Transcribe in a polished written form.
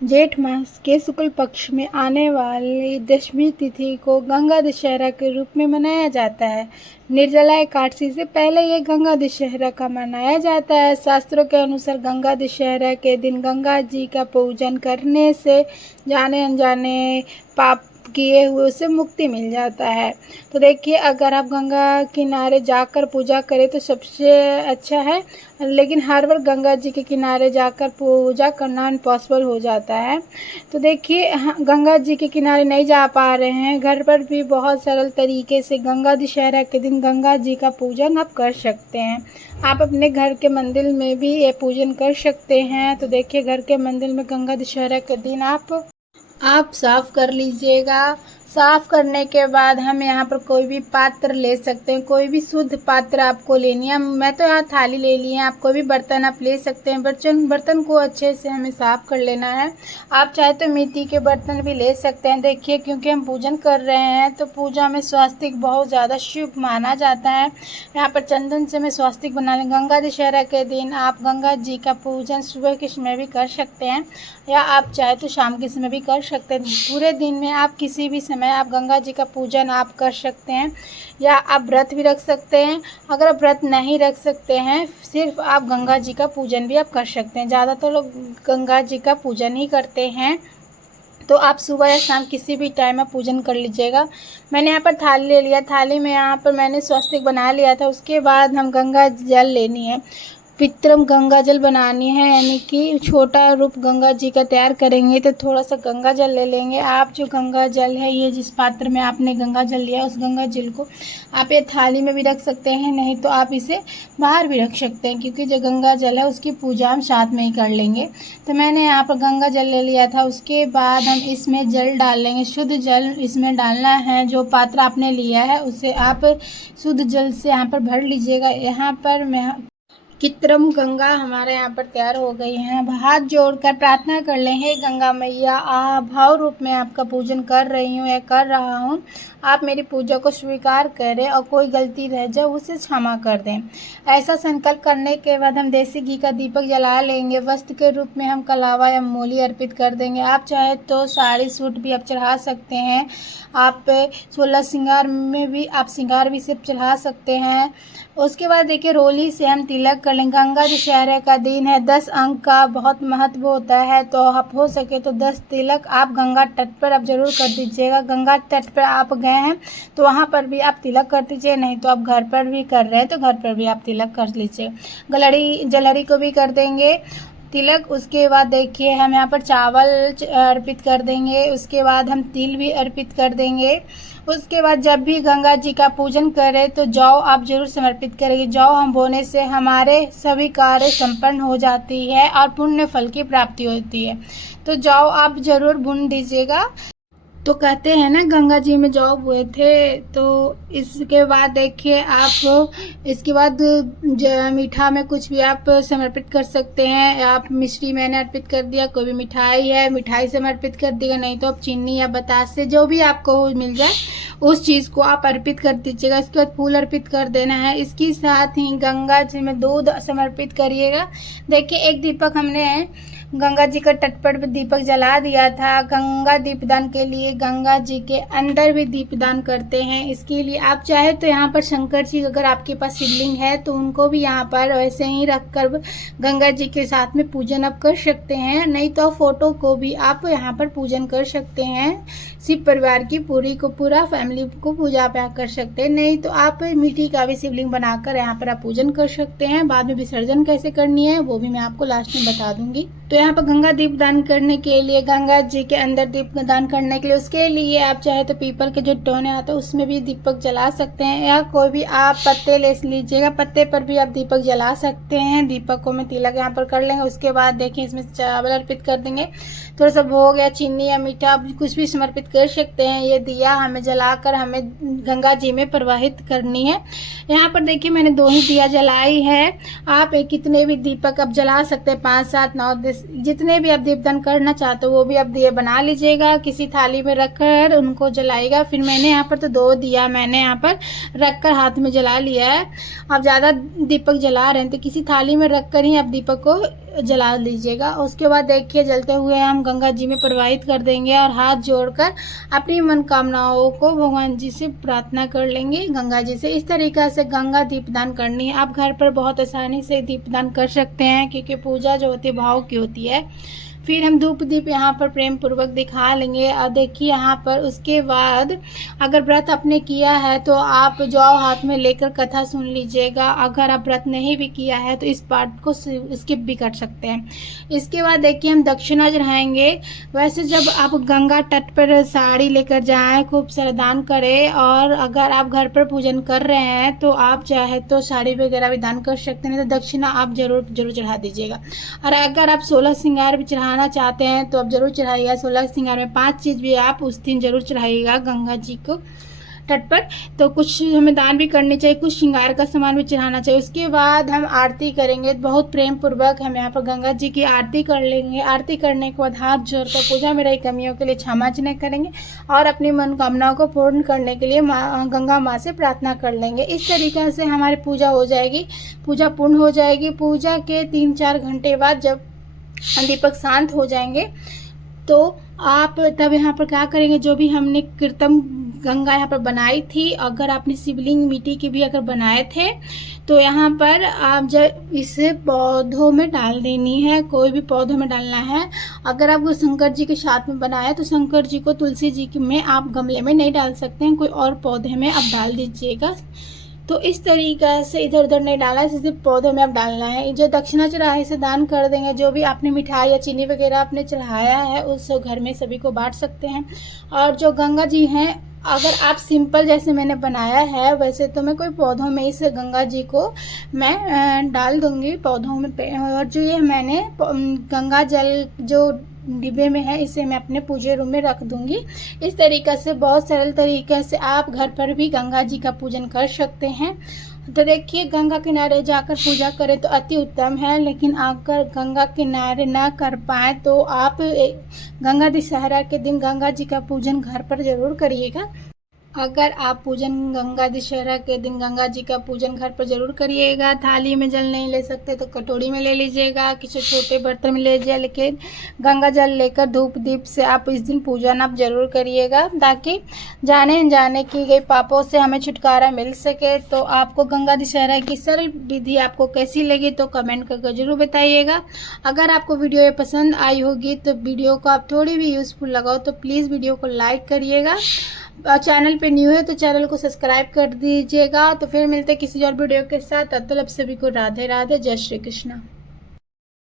जेठ मास के शुक्ल पक्ष में आने वाली दशमी तिथि को गंगा दशहरा के रूप में मनाया जाता है। निर्जला एकादशी से पहले ये गंगा दशहरा का मनाया जाता है। शास्त्रों के अनुसार गंगा दशहरा के दिन गंगा जी का पूजन करने से जाने अनजाने पाप किए हुए से मुक्ति मिल जाता है। तो देखिए, अगर आप गंगा किनारे जाकर पूजा करें तो सबसे अच्छा है, लेकिन हर बार गंगा जी के किनारे जाकर पूजा करना इम्पॉसिबल हो जाता है। तो देखिए, गंगा जी के किनारे नहीं जा पा रहे हैं, घर पर भी बहुत सरल तरीके से गंगा दशहरा के दिन गंगा जी का पूजन आप कर सकते हैं। आप अपने घर के मंदिर में भी ये पूजन कर सकते हैं। तो देखिए, घर के मंदिर में गंगा दशहरा के दिन आप साफ़ कर लीजिएगा। साफ़ करने के बाद हम यहाँ पर कोई भी पात्र ले सकते हैं, कोई भी शुद्ध पात्र आपको लेनी है। मैं तो यहाँ थाली ले ली है, आप कोई भी बर्तन आप ले सकते हैं। बर्तन को अच्छे से हमें साफ़ कर लेना है। आप चाहे तो मिट्टी के बर्तन भी ले सकते हैं। देखिए, क्योंकि हम पूजन कर रहे हैं तो पूजा में स्वास्तिक बहुत ज़्यादा शुभ माना जाता है। यहाँ पर चंदन से हमें स्वास्तिक बना लें। गंगा दशहरा के दिन आप गंगा जी का पूजन सुबह के समय भी कर सकते हैं, या आप चाहे तो शाम के समय भी कर सकते हैं। पूरे दिन में आप किसी भी समय आप गंगा जी का पूजन आप कर सकते हैं, या आप व्रत भी रख सकते हैं। अगर आप व्रत नहीं रख सकते हैं, सिर्फ आप गंगा जी का पूजन भी आप कर सकते हैं। ज़्यादातर लोग गंगा जी का पूजन ही करते हैं, तो आप सुबह या शाम किसी भी टाइम आप पूजन कर लीजिएगा। मैंने यहाँ पर थाली ले लिया, थाली में यहाँ पर मैंने स्वस्तिक बना लिया था। उसके बाद हम गंगा जल लेनी है, पितरम गंगा जल बनानी है, यानी कि छोटा रूप गंगा जी का तैयार करेंगे। तो थोड़ा सा गंगा जल ले लेंगे। आप जो गंगा जल है, ये जिस पात्र में आपने गंगा जल लिया उस गंगा जल को आप ये थाली में भी रख सकते हैं, नहीं तो आप इसे बाहर भी रख सकते हैं, क्योंकि जो गंगा जल है उसकी पूजा हम साथ में ही कर लेंगे। तो मैंने यहाँ पर गंगा जल ले लिया था। उसके बाद हम इसमें जल डाल लेंगे, शुद्ध जल इसमें डालना है। जो पात्र आपने लिया है उसे आप शुद्ध जल से यहाँ पर भर लीजिएगा। यहाँ पर मैं कृत्रिम गंगा हमारे यहाँ पर तैयार हो गई हैं। अब हाथ जोड़कर प्रार्थना कर लें, हे गंगा मैया, भाव रूप में आपका पूजन कर रही हूँ या कर रहा हूँ। आप मेरी पूजा को स्वीकार करें और कोई गलती रह जाए उसे क्षमा कर दें। ऐसा संकल्प करने के बाद हम देसी घी का दीपक जला लेंगे। वस्त्र के रूप में हम कलावा या मूली अर्पित कर देंगे। आप चाहे तो साड़ी सूट भी आप चढ़ा सकते हैं। आप 16 श्रृंगार में भी आप श्रृंगार भी सिर्फ चढ़ा सकते हैं। उसके बाद देखिए, रोली से हम तिलक कर लेंगे। गंगा दशहरे का दिन है, 10 अंक का बहुत महत्व होता है, तो आप हो सके तो 10 तिलक आप गंगा तट पर आप ज़रूर कर दीजिएगा। गंगा तट पर आप गए हैं तो वहाँ पर भी आप तिलक कर दीजिए, नहीं तो आप घर पर भी कर रहे हैं तो घर पर भी आप तिलक कर लीजिए। जलहरी को भी कर देंगे तिलक। उसके बाद देखिए, हम यहाँ पर चावल अर्पित कर देंगे। उसके बाद हम तिल भी अर्पित कर देंगे। उसके बाद जब भी गंगा जी का पूजन करें तो जौ आप जरूर समर्पित करेंगे। जौ हम बोने से हमारे सभी कार्य संपन्न हो जाती है और पुण्य फल की प्राप्ति होती है, तो जौ आप जरूर बुन दीजिएगा। तो कहते हैं ना, गंगा जी में जॉब हुए थे। तो इसके बाद देखिए, आप इसके बाद मीठा में कुछ भी आप समर्पित कर सकते हैं। आप मिश्री मैंने अर्पित कर दिया, कोई भी मिठाई है मिठाई समर्पित कर दिया, नहीं तो आप चीनी या बतासे जो भी आपको मिल जाए उस चीज़ को आप अर्पित कर दीजिएगा। इसके बाद फूल अर्पित कर देना है। इसके साथ ही गंगा जी में दूध समर्पित करिएगा। देखिए, एक दीपक हमने गंगा जी का तट पर दीपक जला दिया था। गंगा दीपदान के लिए गंगा जी के अंदर भी दीपदान करते हैं। इसके लिए आप चाहे तो यहाँ पर शंकर जी, अगर आपके पास शिवलिंग है तो उनको भी यहाँ पर वैसे ही रखकर गंगा जी के साथ में पूजन आप कर सकते हैं, नहीं तो फोटो को भी आप यहाँ पर पूजन कर सकते हैं। शिव परिवार की पूरा फैमिली को पूजा पाठ कर सकते हैं, नहीं तो आप मिट्टी का भी शिवलिंग बनाकर यहाँ पर आप पूजन कर सकते हैं। बाद में विसर्जन कैसे करनी है वो भी मैं आपको लास्ट में बता दूंगी। तो यहाँ पर गंगा दीप दान करने के लिए, गंगा जी के अंदर दीप दान करने के लिए, उसके लिए आप चाहे तो पीपल के जो टोने आते हैं उसमें भी दीपक जला सकते हैं, या कोई भी आप पत्ते ले लीजिएगा, पत्ते पर भी आप दीपक जला सकते हैं। दीपकों में तिलक यहाँ पर कर लेंगे। उसके बाद देखिए, इसमें चावल अर्पित कर देंगे, थोड़ा सा भोग या चीनी या मीठा कुछ भी समर्पित कर सकते हैं। ये दिया हमें जलाकर हमें गंगा जी में प्रवाहित करनी है। यहाँ पर देखिए, मैंने 2 ही दिया जलाई है। आप कितने भी दीपक आप जला सकते हैं, 5, 7, 9, 10 जितने भी आप दीपदान करना चाहते हो वो भी आप दिए बना लीजिएगा। किसी थाली में रखकर उनको जलाएगा। फिर मैंने यहाँ पर तो 2 दिया मैंने यहाँ पर रखकर हाथ में जला लिया है। आप ज़्यादा दीपक जला रहे हैं तो किसी थाली में रखकर ही आप दीपक को जला लीजिएगा। उसके बाद देखिए जलते हुए हम गंगा जी में प्रवाहित कर देंगे और हाथ जोड़कर अपनी मनोकामनाओं को भगवान जी से प्रार्थना कर लेंगे गंगा जी से। इस तरीक़ा से गंगा दीपदान करनी है। आप घर पर बहुत आसानी से दीपदान कर सकते हैं, क्योंकि पूजा जो होती है भाव की होती है। फिर हम धूप दीप यहाँ पर प्रेम पूर्वक दिखा लेंगे। और देखिए यहाँ पर उसके बाद अगर व्रत आपने किया है तो आप जौ हाथ में लेकर कथा सुन लीजिएगा। अगर आप व्रत नहीं भी किया है तो इस पार्ट को स्किप भी कर सकते हैं। इसके बाद देखिए हम दक्षिणा चढ़ाएंगे। वैसे जब आप गंगा तट पर साड़ी लेकर जाएं, खूब सारा दान करें। और अगर आप घर पर पूजन कर रहे हैं तो आप चाहे तो साड़ी वगैरह भी दान कर सकते हैं, नहीं तो दक्षिणा आप जरूर चढ़ा दीजिएगा। और अगर आप 16 श्रृंगार भी चढ़ाना चाहते हैं तो आप जरूर चढ़ाइएगा। 16 श्रृंगार में 5 चीज़ भी आप उस दिन जरूर चढ़ाइएगा गंगा जी को तट पर। तो कुछ हमें दान भी करनी चाहिए, कुछ श्रृंगार का सामान भी चढ़ाना चाहिए। उसके बाद हम आरती करेंगे। बहुत प्रेम पूर्वक हम यहाँ पर गंगा जी की आरती कर लेंगे। आरती करने के बाद हाथ जोड़कर पूजा में रही कमियों के लिए क्षमा याचना करेंगे और अपनी मनोकामनाओं को पूर्ण करने के लिए गंगा माँ से प्रार्थना कर लेंगे। इस तरीके से हमारी पूजा हो जाएगी, पूजा पूर्ण हो जाएगी। पूजा के 3-4 घंटे बाद जब दीपक शांत हो जाएंगे तो आप तब यहाँ पर क्या करेंगे, जो भी हमने कृत्रिम गंगा यहाँ पर बनाई थी, अगर आपने शिवलिंग मिट्टी की भी अगर बनाए थे तो यहाँ पर आप जब इसे पौधों में डाल देनी है, कोई भी पौधों में डालना है। अगर आप शंकर जी के साथ में बनाया तो शंकर जी को तुलसी जी में आप गमले में नहीं डाल सकते हैं, कोई और पौधे में आप डाल दीजिएगा। तो इस तरीक़ा से इधर उधर नहीं डालना है, सिर्फ पौधों में आप डालना है। जो दक्षिणा चढ़ाए से दान कर देंगे, जो भी आपने मिठाई या चीनी वगैरह आपने चढ़ाया है उस घर में सभी को बांट सकते हैं। और जो गंगा जी हैं, अगर आप सिंपल जैसे मैंने बनाया है वैसे तो मैं कोई पौधों में इस गंगा जी को मैं डाल दूँगी पौधों में। और जो ये मैंने गंगा जल जो डिब्बे में है इसे मैं अपने पूजे रूम में रख दूंगी। इस तरीक़े से बहुत सरल तरीके से आप घर पर भी गंगा जी का पूजन कर सकते हैं। तो देखिए गंगा किनारे जाकर पूजा करें तो अति उत्तम है, लेकिन अगर गंगा किनारे ना कर पाए तो आप गंगा दशहरा के दिन गंगा जी का पूजन घर पर ज़रूर करिएगा। अगर आप गंगा दशहरा के दिन गंगा जी का पूजन घर पर ज़रूर करिएगा। थाली में जल नहीं ले सकते तो कटोरी में ले लीजिएगा, किसी छोटे बर्तन में ले लीजिए, लेकिन गंगा जल लेकर धूप दीप से आप इस दिन पूजन आप ज़रूर करिएगा, ताकि जाने अनजाने की गई पापों से हमें छुटकारा मिल सके। तो आपको गंगा दशहरा की सरल विधि आपको कैसी लगी तो कमेंट करके ज़रूर बताइएगा। अगर आपको वीडियो ये पसंद आई होगी तो वीडियो को आप थोड़ी भी यूज़फुल लगाओ तो प्लीज़ वीडियो को लाइक करिएगा। चैनल पे न्यू है तो चैनल को सब्सक्राइब कर दीजिएगा। तो फिर मिलते हैं किसी और वीडियो के साथ। तब तक सभी को राधे राधे, जय श्री कृष्ण।